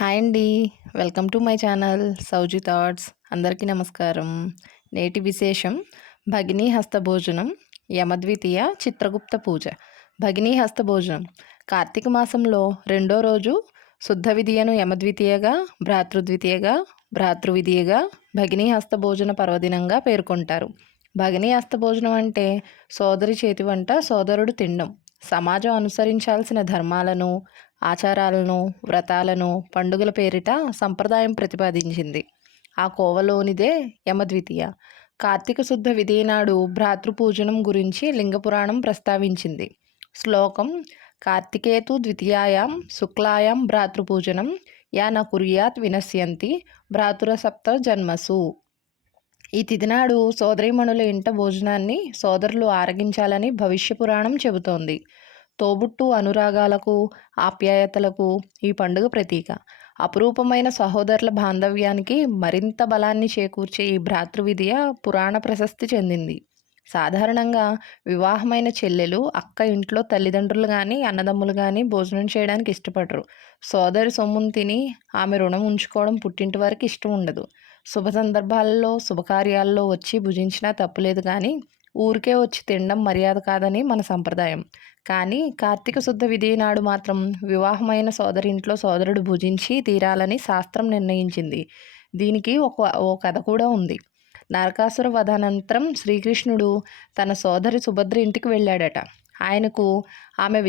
Hi అండి. Welcome to my channel Sowji thoughts. అందరికీ నమస్కారం. నేటి విశేషం భగినీ హస్తభోజనం, యమద్వితీయ, చిత్రగుప్త పూజ. భగినీ హస్తభోజనం కార్తీక మాసంలో రెండో రోజు శుద్ధ విధియను యమద్వితీయగా, భ్రాతృవిధియగా భగినీ హస్తభోజన పర్వదినంగా పేర్కొంటారు. భగినీ హస్తభోజనం అంటే సోదరి చేతి వంట సోదరుడు తినడం. సమాజం అనుసరించాల్సిన ధర్మాలను, ఆచారాలను, వ్రతాలను, పండుగల పేరిట సంప్రదాయం ప్రతిపాదించింది. ఆ కోవలోనిదే యమద్వితీయ. కార్తీక శుద్ధ విధి నాడు భ్రాతృపూజనం గురించి లింగపురాణం ప్రస్తావించింది. శ్లోకం: కార్తికేతు ద్వితీయాయాం శుక్లాయాం భ్రాతృపూజనం యా న కుర్యాత్ వినశ్యంతి భ్రాతృసప్త జన్మసు. ఈ తిథి నాడు సోదరీమణుల ఇంట భోజనాన్ని సోదరులు ఆరగించాలని భవిష్య పురాణం చెబుతోంది. తోబుట్టు అనురాగాలకు, ఆప్యాయతలకు ఈ పండుగ ప్రతీక. అపురూపమైన సహోదరుల బాంధవ్యానికి మరింత బలాన్ని చేకూర్చే ఈ భ్రాతృవిధియ పురాణ ప్రశస్తి చెందింది. సాధారణంగా వివాహమైన చెల్లెలు, అక్క ఇంట్లో తల్లిదండ్రులు కానీ, అన్నదమ్ములు కానీ భోజనం చేయడానికి ఇష్టపడరు. సోదరి సొమ్మును తిని ఆమె రుణం ఉంచుకోవడం పుట్టింటి వారికి ఇష్టం ఉండదు. శుభ సందర్భాల్లో, శుభకార్యాల్లో వచ్చి భుజించినా తప్పులేదు, కానీ ఊరికే వచ్చి తినడం మర్యాద కాదని మన సంప్రదాయం. కానీ కార్తీక శుద్ధ విధి నాడు మాత్రం వివాహమైన సోదరి ఇంట్లో సోదరుడు భుజించి తీరాలని శాస్త్రం నిర్ణయించింది. దీనికి ఓ కథ కూడా ఉంది. నరకాసుర వధానంతరం శ్రీకృష్ణుడు తన సోదరి సుభద్ర ఇంటికి వెళ్ళాడట. ఆయనకు ఆమె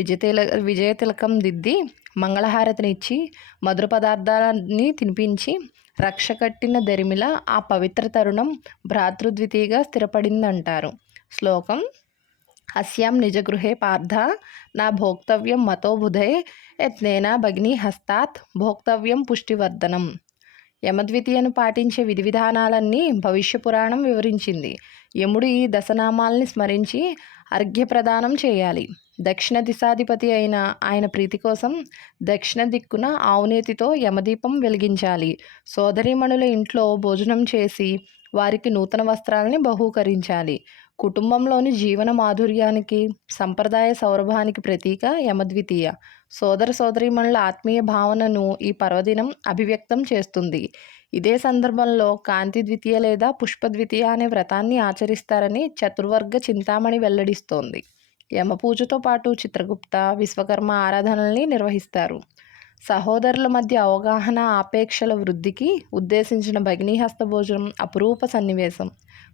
విజయతిలకం దిద్ది మంగళహారతినిచ్చి మధుర పదార్థాలని తినిపించి రక్ష కట్టిన దరిమిల ఆ పవిత్ర తరుణం భ్రాతృద్వితీయగా స్థిరపడిందంటారు. శ్లోకం: అస్యాం నిజగృహే పార్థ నా భోక్తవ్యం మతో బుధే యత్నేన భగినీ హస్తాత్ భోక్తవ్యం పుష్టివర్ధనం. యమద్వితీయను పాటించే విధి విధానాలన్నీ భవిష్య పురాణం వివరించింది. యముడు ఈ దశనామాల్ని స్మరించి అర్ఘ్యప్రదానం చేయాలి. దక్షిణ దిశాధిపతి అయిన ఆయన ప్రీతి కోసం దక్షిణ దిక్కున ఆవునేతితో యమదీపం వెలిగించాలి. సోదరీమణుల ఇంట్లో భోజనం చేసి వారికి నూతన వస్త్రాలని బహూకరించాలి. కుటుంబంలోని జీవన మాధుర్యానికి, సంప్రదాయ సౌరభానికి ప్రతీక యమద్వితీయ. సోదర సోదరీమణుల ఆత్మీయ భావనను ఈ పర్వదినం అభివ్యక్తం చేస్తుంది. ఇదే సందర్భంలో కాంతి ద్వితీయ లేదా పుష్పద్వితీయ అనే వ్రతాన్ని ఆచరిస్తారని చతుర్వర్గ చింతామణి వెల్లడిస్తోంది. యమపూజతో పాటు చిత్రగుప్త, విశ్వకర్మ ఆరాధనల్ని నిర్వహిస్తారు. సహోదరుల మధ్య అవగాహన, ఆపేక్షల వృద్ధికి ఉద్దేశించిన భగినీ హస్తభోజనం అపురూప సన్నివేశం.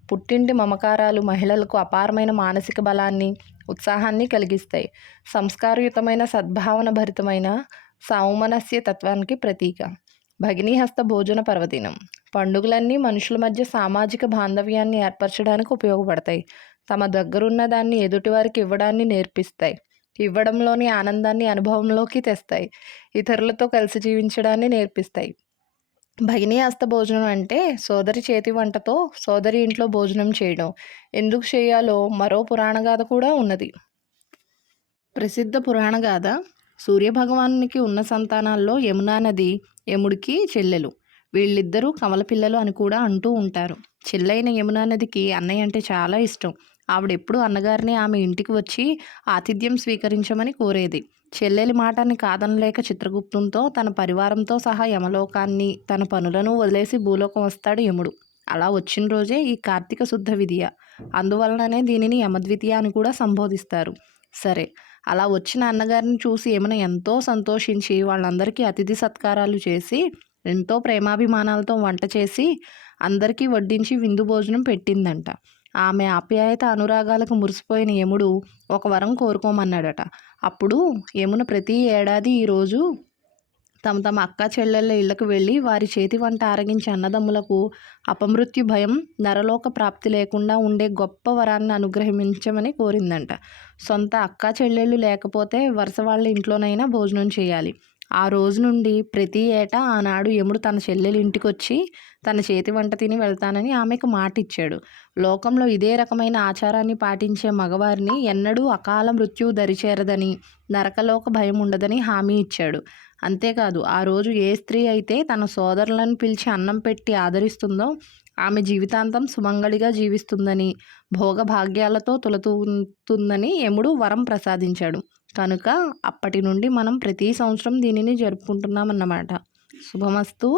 పుట్టింటి మమకారాలు మహిళలకు అపారమైన మానసిక బలాన్ని, ఉత్సాహాన్ని కలిగిస్తాయి. సంస్కారయుతమైన, సద్భావన భరితమైన సౌమనస్య తత్వానికి ప్రతీక. భగినీ హస్త భోజన పర్వదినం. పండుగలన్నీ మనుషుల మధ్య సామాజిక బాంధవ్యాన్ని ఏర్పరచడానికి ఉపయోగపడతాయి. తమ దగ్గరున్న దాన్ని ఎదుటివారికి ఇవ్వడాన్ని నేర్పిస్తాయి. ఇవ్వడంలోని ఆనందాన్ని అనుభవంలోకి తెస్తాయి. ఇతరులతో కలిసి జీవించడాన్ని నేర్పిస్తాయి. భగినీ హస్త భోజనం అంటే సోదరి చేతి వంటతో సోదరి ఇంట్లో భోజనం చేయడం. ఎందుకు చేయాలో మరో పురాణగాథ కూడా ఉన్నది. ప్రసిద్ధ పురాణగాథ: సూర్యభగవానునికి ఉన్న సంతానాల్లో యమునా నది యముడికి చెల్లెలు. వీళ్ళిద్దరూ కమల పిల్లలు అని కూడా అంటూ ఉంటారు. చెల్లైన యమునా నదికి అన్నయ్య అంటే చాలా ఇష్టం. ఆవిడెప్పుడు అన్నగారిని ఆమె ఇంటికి వచ్చి ఆతిథ్యం స్వీకరించమని కోరేది. చెల్లెలి మాటని కాదనలేక చిత్రగుప్తంతో తన పరివారంతో సహా యమలోకాన్ని, తన పనులను వదిలేసి భూలోకం వస్తాడు యముడు. అలా వచ్చిన రోజే ఈ కార్తీక శుద్ధ విధియ. అందువలననే దీనిని యమద్వితీయ అని కూడా సంబోధిస్తారు. సరే, అలా వచ్చిన అన్నగారిని చూసి యమున ఎంతో సంతోషించి వాళ్ళందరికీ అతిథి సత్కారాలు చేసి ఎంతో ప్రేమాభిమానాలతో వంట చేసి అందరికీ వడ్డించి విందు భోజనం పెట్టిందంట. ఆమె ఆప్యాయత అనురాగాలకు మురిసిపోయిన యముడు ఒక వరం కోరుకోమన్నాడట. అప్పుడు యమున ప్రతి ఏడాది ఈరోజు తమ తమ అక్క చెల్లెళ్ళ ఇళ్లకు వెళ్ళి వారి చేతి వంట ఆరగించే అన్నదమ్ములకు అపమృత్యు భయం, నరలోక ప్రాప్తి లేకుండా ఉండే గొప్ప వరాన్ని అనుగ్రహించమని కోరిందంట. సొంత అక్క చెల్లెళ్ళు లేకపోతే వరుస వాళ్ళ ఇంట్లోనైనా భోజనం చేయాలి. ఆ రోజు నుండి ప్రతి ఏటా ఆనాడు యముడు తన చెల్లెలి ఇంటికొచ్చి తన చేతి వంట తిని వెళ్తానని ఆమెకు మాట ఇచ్చాడు. లోకంలో ఇదే రకమైన ఆచారాన్ని పాటించే మగవారిని ఎన్నడూ అకాల మృత్యువు దరిచేరదని, నరకలోక భయం ఉండదని హామీ ఇచ్చాడు. అంతేకాదు, ఆ రోజు ఏ స్త్రీ అయితే తన సోదరులను పిలిచి అన్నం పెట్టి ఆదరిస్తుందో ఆమె జీవితాంతం సుమంగళిగా జీవిస్తుందని, భోగభాగ్యాలతో తులతూగుతుందని యముడు వరం ప్రసాదించాడు. కనుక అప్పటి నుండి మనం ప్రతి సంవత్సరం దీనిని జరుపుకుంటున్నామన్నమాట. శుభమస్తు.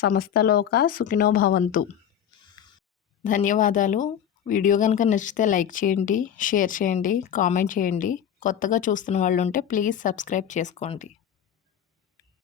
సమస్తలోక సుఖినో భవంతు. ధన్యవాదాలు. వీడియో కనుక నచ్చితే లైక్ చేయండి, షేర్ చేయండి, కామెంట్ చేయండి. కొత్తగా చూస్తున్న వాళ్ళు ఉంటే ప్లీజ్ సబ్స్క్రైబ్ చేసుకోండి.